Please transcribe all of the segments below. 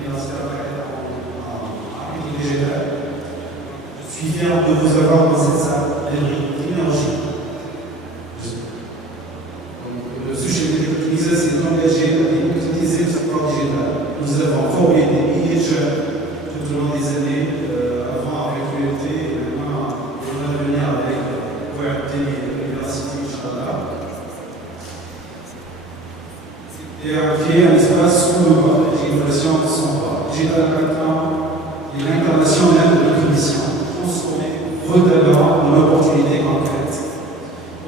universitaire en architecture végétale. Je suis fier de vous avoir dans cette salle d'énergie. Le sujet que j'utilisais, c'est d'engager à démocratiser le support digital. Nous avons formé des milliers de jeunes tout au long des années, avant avec l'UFT et maintenant on va venir avec ORT et l'Université Inch'Allah. Et à créer un espace où le l'innovation de son droit. Digital maintenant est l'incarnation même de notre mission. Transformer vos talents en opportunités concrètes.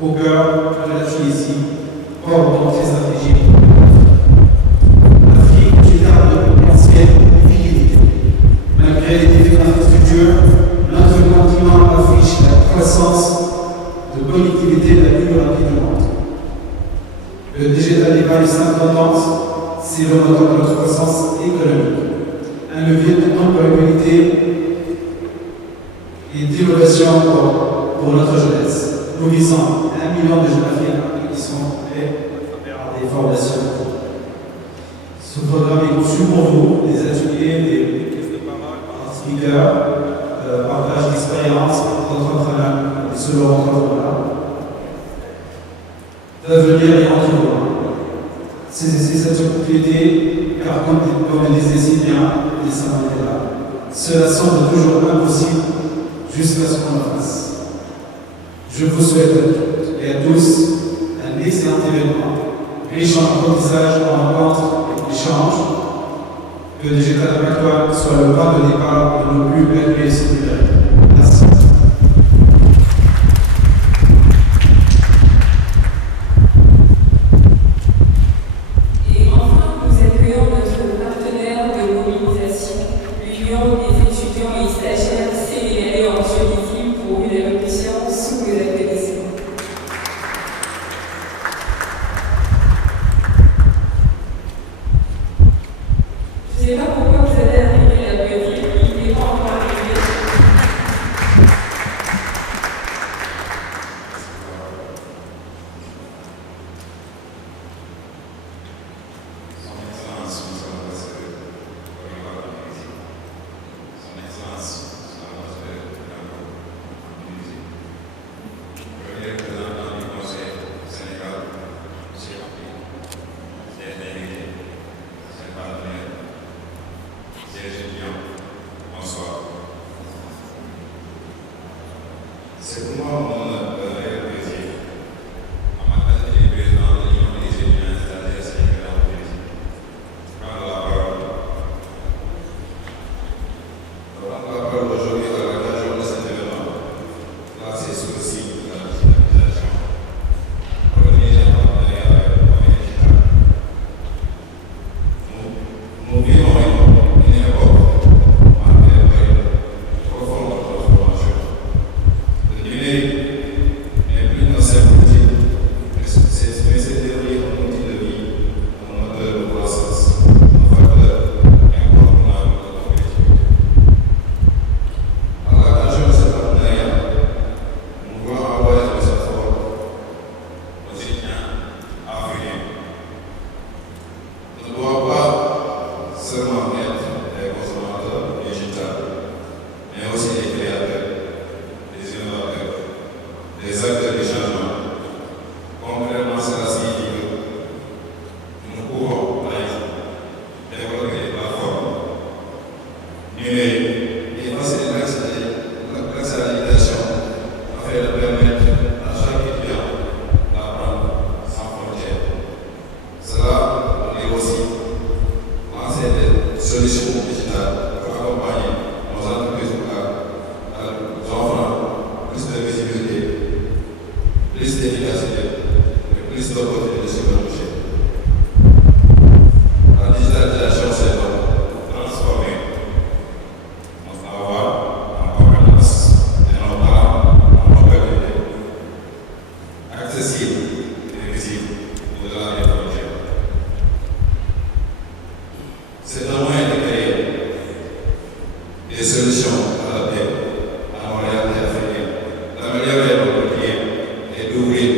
Au cœur de la Tunisie, hors de ces stratégies. L'Afrique est une terre de potentiel de virilité. Malgré les défis d'infrastructure, notre continent affiche la croissance de connectivité la plus rapide du monde. Le digital n'est pas une simple tendance, c'est le moteur de notre croissance économique. Un levier d'employabilité et d'innovation pour notre jeunesse. Nous visons 1 million de jeunes Africains qui sont prêts à des formations. Ce programme est conçu pour vous, des ateliers, des prises de parole, speakers, partage d'expériences, d'entrepreneurs, et selon entrepreneurs. D'avenir et entre vos mains. Saisissez cette opportunité, car comme le disait si bien Nelson Mandela, cela semble toujours impossible jusqu'à ce qu'on le fasse. Je vous souhaite à toutes et à tous un excellent événement, riche en apprentissage, en rencontres et d'échanges. Que Digital Actual soit le pas de départ de nos plus belles réussites numériques. Merci. C'est pour moi mon réel plaisir. En ma qualité de président de l'Union des étudiants installés à Sénégal en Tunisie, prendre la parole aujourd'hui à l'occasion de cet événement, placé sous le signe de la digitalisation, organisé en partenariat avec le Moyen Digital. Nous vivons une époque marquée par une profonde transformation. Le numérique n'est plus une simple outil, mais c'est devenu un outil de vie, un moteur de croissance, un facteur incontournable de compétitivité. À l'occasion de cet partenariat, nous voulons envoyer un message fort aux étudiants africains. On ne doit pas seulement être des consommateurs digitaux, mais aussi des créateurs, des innovateurs, des acteurs du changement. Concrètement, cela signifie que nous pouvons, par exemple, développer des plateformes numériques et faciliter l'accès à l'éducation afin de permettre à chaque étudiant d'apprendre sans frontières. Cela veut dire aussi lancer des solutions digitales pour accompagner nos entreprises à offrant plus de visibilité, plus d'efficacité et plus d'opportunités sur le marché. La digitalisation, c'est donc transformer notre savoir en compétences et nos talents en opportunités, accessibles et visibles au-delà des frontières. C'est un moyen de créer des solutions adaptées à nos réalités africaines, d'améliorer notre quotidien et d'ouvrir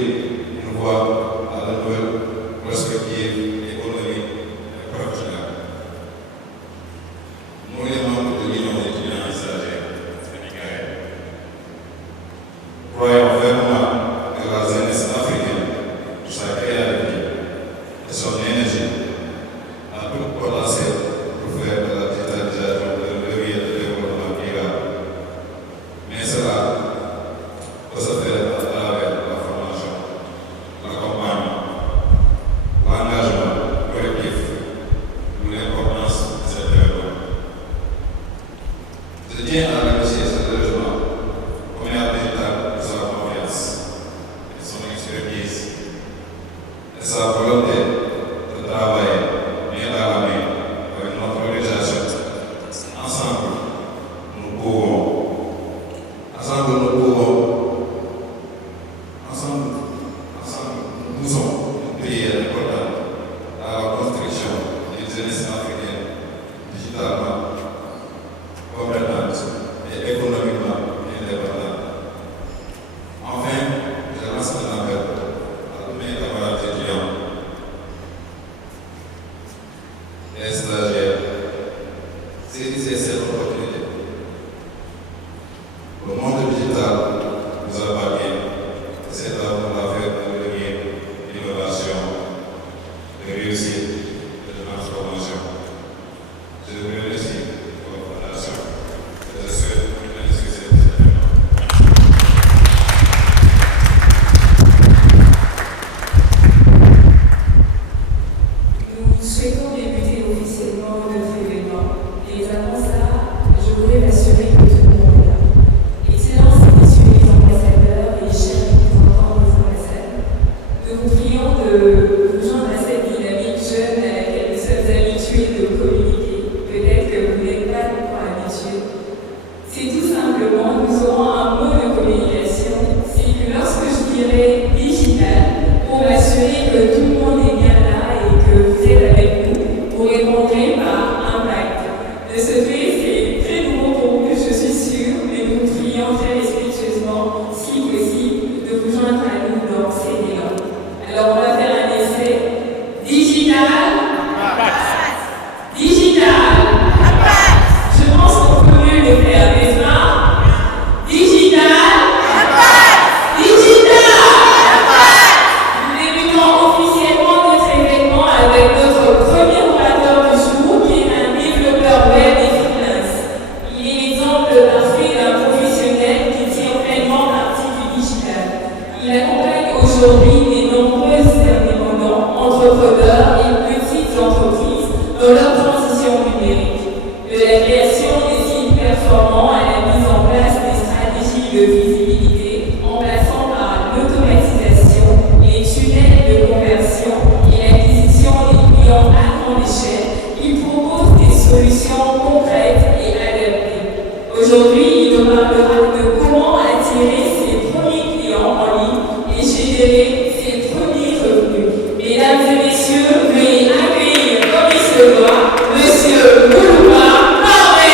une voie à de nouvelles perspectives économiques et professionnelles. jeunesse africaine digitalement compétente et économiquement indépendante. Enfin, je lance un appel à tous mes camarades étudiants et stagiaires. Saisissez cette opportunité. Le monde digital nous appartient et c'est à vous la faire devenir l'innovation, de réussite et de transformation. Je vous remercie pour votre attention et je souhaite un plein succès de cet événement. Nous souhaitons débuter officiellement notre événement. Et avant ça, je voudrais m'assurer que tout le monde est là. Excellences et messieurs les ambassadeurs et chers représentants des ambassades, nous vous prions de vous joindre à cette dynamique jeune à laquelle nous sommes habitués de communiquer. Peut-être que vous n'êtes pas encore habitués. C'est tout simplement, nous aurons un mot de communication. C'est que lorsque je dirai digital, pour m'assurer que tout le monde est bien là et que vous êtes avec nous, vous répondrez par impact. De ce fait, c'est très nouveau pour vous, je suis sûre, mais nous vous prions très respectueusement, si possible, de vous joindre à nous dans ces élans. Alors, on va faire un essai. Digital. Digital. Je pense qu'on peut mieux le faire, n'est-ce pas? Digital. Digital. Nous débutons officiellement notre événement avec notre premier orateur du jour, qui est un développeur web et freelance. Il est l'exemple parfait d'un professionnel qui tient pleinement parti du digital. Il accompagne aujourd'hui des nombreux indépendants, entrepreneurs et petites entreprises dans leur transition numérique. De la création des sites performants à la mise en place des stratégies de visibilité, en passant par l'automatisation, les tunnels de conversion et l'acquisition des clients à grande échelle, il propose des solutions concrètes et adaptées. Aujourd'hui, il nous parlera de comment attirer ses premiers clients en ligne et générer ses premiers revenus. Mesdames et messieurs, veuillez accueillir comme il se doit, Monsieur Moulouba Marvé.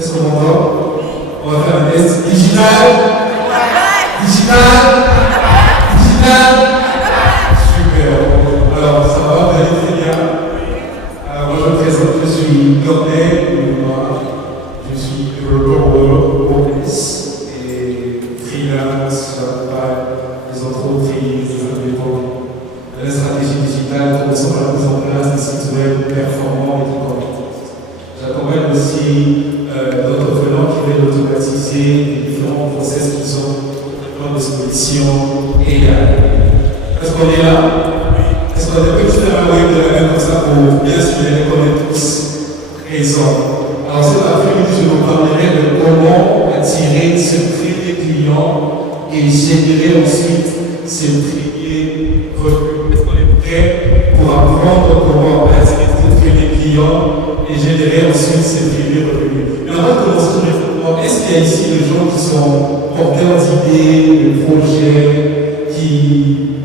Est-ce qu'on m'entend? On va faire un test digital. Digital. Digital. Super. Alors, ça va, vous allez très bien. Moi, je me présente, je suis Corneille. Je suis développeur WordPress et freelance, j'accompagne les entreprises, les indépendants. La stratégie digitale consiste à la mise en place des sites web performants et compétents. J'accompagne aussi d'entrepreneurs qui veulent automatiser les différents process qui sont à disposition et est-ce qu'on est là? Est-ce qu'on est petit à la web de la main comme ça pour bien sûr les connaître tous présents? Alors cet après-midi, je vous parlerai de comment attirer ce premier client et générer ensuite ce premier revenu. Est-ce qu'on est prêt pour apprendre comment attirer ce premier client et générer ensuite ces premiers revenus? Mais avant de commencer ce réflexion, est-ce qu'il y a ici des gens qui sont porteurs d'idées, de projets, qui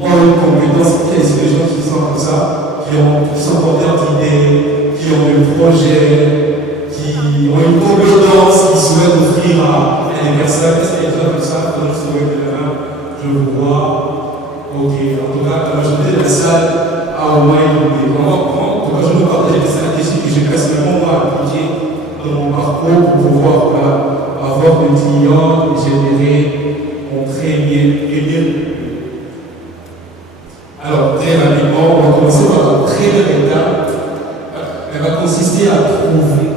ont une compétence? Est-ce qu'il y a ici des gens qui sont comme ça, qui sont porteurs d'idées, qui ont des projets, qui ont une compétence, qui souhaitent offrir à les personnes, est-ce qu'il y a des gens comme ça, quand je souhaite de la main, je vous vois. Ok, en tout cas, la majorité de la salle a au moins une idée. En tout cas, je vais partager des stratégies que j'ai personnellement appliquées dans mon parcours pour pouvoir avoir des clients et générer mon premier revenu. Alors, très rapidement, on va commencer par la première étape. Elle va consister à trouver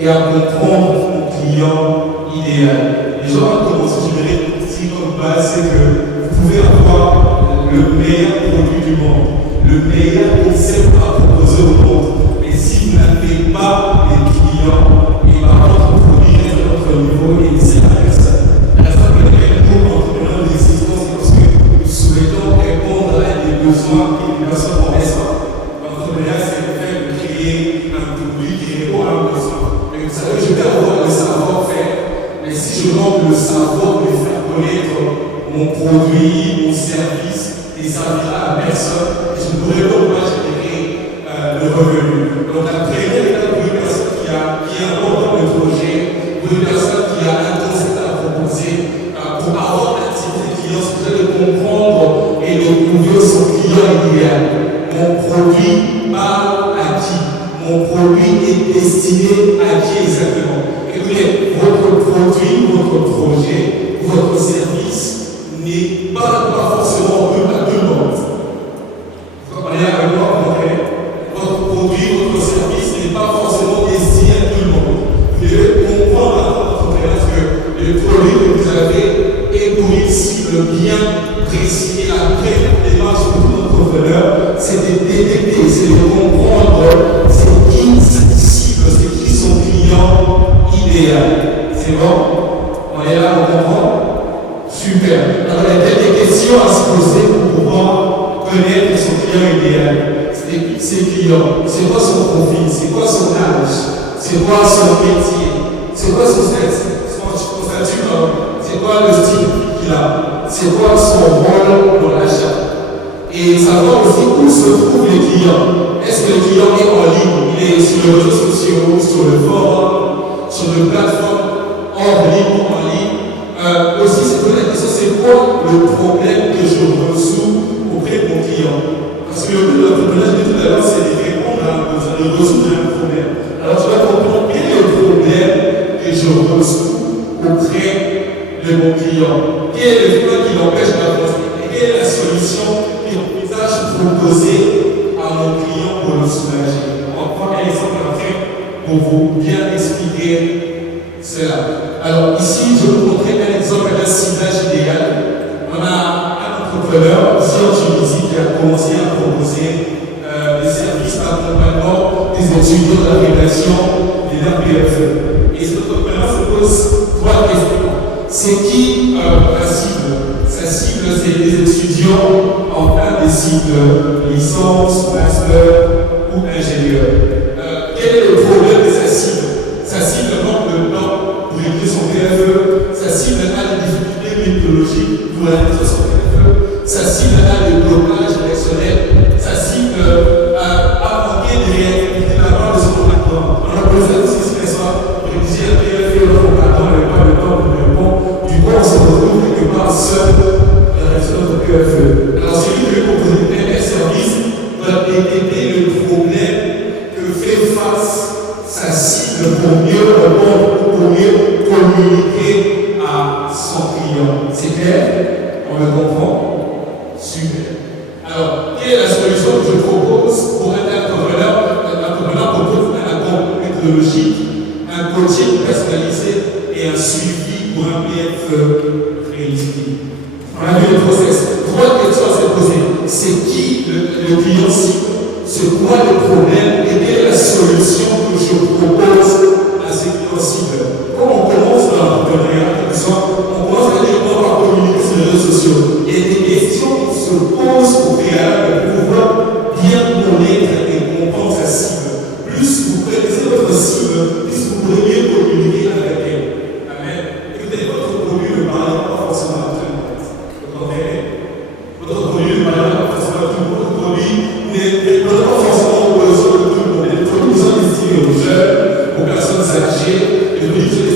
et à comprendre mon client idéal. Les gens vont commencer, je dirais, si comme base, c'est que vous pouvez avoir le meilleur produit du monde, le meilleur concept à proposer au monde. Mais si vous n'avez pas les clients, et par votre produit reste à votre niveau et c'est la personne. La raison pour laquelle nous, entrepreneurs de l'existence, c'est parce que nous souhaitons répondre à des besoins que les personnes connaissent pas. L'entrepreneuriat, c'est le fait de créer un produit qui répond à un besoin. Et vous savez, je vais avoir le savoir-faire, mais si je manque le savoir de faire connaître mon produit, mon service, il ne servira à personne, et je ne pourrai pas générer le revenu. Donc la première étape pour une personne qui aborde le projet, pour une personne qui a un concept à proposer, pour avoir l'activité client, c'est de comprendre et de trouver son client idéal. Mon produit parle à qui? Mon produit est destiné à qui exactement? Écoutez, votre produit, votre projet, votre service n'est pas forcément vu à tout le monde. Vous comprenez avec moi, votre produit, votre service n'est pas forcément destiné à tout le monde. Vous devez comprendre à votre entreprise que le produit que vous avez est pour une cible bien précise. Et la première démarche pour tout entrepreneur, c'est de détecter, c'est de comprendre c'est qui cette cible, c'est qui son client idéal. C'est bon? On est là, on comprend? Super. Alors, il y a des questions à se poser pour pouvoir connaître son client idéal. C'est ses clients, c'est quoi son profil, c'est quoi son âge, c'est quoi son métier, c'est quoi son sexe, son statut, c'est quoi le style qu'il a, c'est quoi son rôle dans l'achat. Et savoir aussi où se trouvent les clients. Est-ce que le client est en ligne, il est sur les réseaux sociaux, sur le forum, sur une plateforme hors ligne ou en ligne. Aussi, c'est la question, c'est quoi le problème que je résous auprès de mon client? Parce que le but de l'entrepreneuriat, je l'ai dit tout à l'heure, c'est de répondre à un besoin, de résoudre un problème. Alors, tu vas comprendre quel est le problème que je résous auprès de mon client. Quel est le frein qui l'empêche d'avancer? Et quelle est la solution qu'il envisage de proposer à mon client pour le soulager? On va prendre un exemple après pour vous bien expliquer cela. Alors, ici, je vais vous montrer un exemple d'un ciblage idéal. On a un entrepreneur ici en Tunisie qui a commencé à proposer des services d'accompagnement des étudiants de la rédaction de l'RPFE. Et cet entrepreneur se pose trois questions. C'est qui la cible? Sa cible, c'est les étudiants en fin des cycles licence, master ou ingénieur. Quel est le problème de sa cible? Sa cible manque de temps pour écrire son PFE. Sa cible a des difficultés méthodologiques pour réaliser son PFE. Sa cible a des blocages réactionnaires. Sa cible a manqué de réactivité de la part de son compagnon. On a posé à tous ces personnes, rédiger un PFE, le compagnon n'avait pas le temps de répondre. Du coup, on se retrouve quelque part seul dans la rédaction de notre PFE. Alors, celui qui veut proposer un service doit détecter le problème que fait face sa cible pour mieux répondre, pour mieux communiquer à son client. C'est clair? On le comprend? Super. Alors, quelle est la solution que je propose pour un entrepreneur? Un entrepreneur propose un accompagnement méthodologique, un coaching personnalisé et un suivi pour un PFE réussi. On a vu le process. Trois questions à se poser. C'est qui le client cible? C'est quoi le problème et quelle est la solution que je propose à ces clients cibles? Quand on commence dans l'entrepreneuriat, on commence à dire qu'on va communiquer sur les réseaux sociaux. Il y a des questions qui se posent au préalable pour pouvoir bien connaître et comprendre sa cible. Plus vous connaissez votre cible, plus vous pourrez mieux communiquer avec elle. Amen. Écoutez, votre produit ne parlera pas forcément à tout le monde. Vous comprenez? Votre produit ne parlera pas forcément à tout le monde. Votre produit n'est pas forcément aux besoins de tout le monde. Les produits sont destinés aux jeunes, aux personnes âgées, les produits sont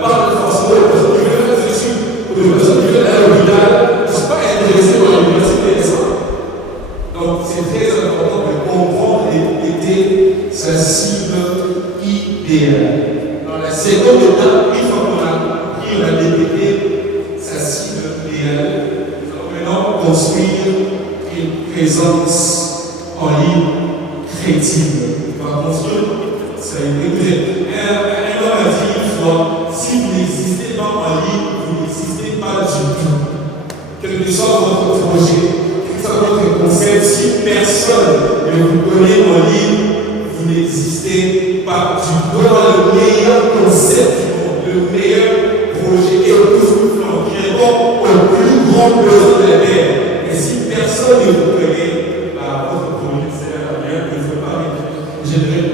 parle forcément aux personnes qui veulent faire des études, aux personnes qui veulent aller à l'hôpital, qui ne sont pas intéressées par l'université et ça. Donc c'est très important de comprendre et répéter sa cible idéale. Dans la seconde étape, une fois qu'on a pris, on a détecté sa cible idéale, nous allons maintenant construire une présence en ligne crédible. On va construire, ça a été écouté. Un homme a dit une fois, si vous n'existez pas en ligne, vous n'existez pas du tout. Quel que soit votre projet, quel que soit votre concept, si personne ne vous connaît en ligne, vous n'existez pas du tout. Le meilleur concept du monde, le meilleur projet et le plus flanc qui répond aux plus grands besoins de la terre. Et si personne ne vous connaît, votre projet ne sert à rien, il ne faut pas générer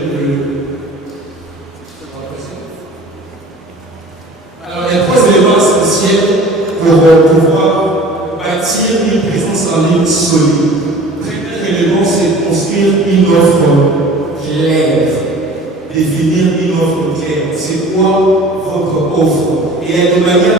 Alors, il y a 3 éléments essentiels pour pouvoir bâtir une présence en ligne solide. Premier élément, c'est construire une offre claire. Définir une offre claire. C'est quoi votre offre? Et de manière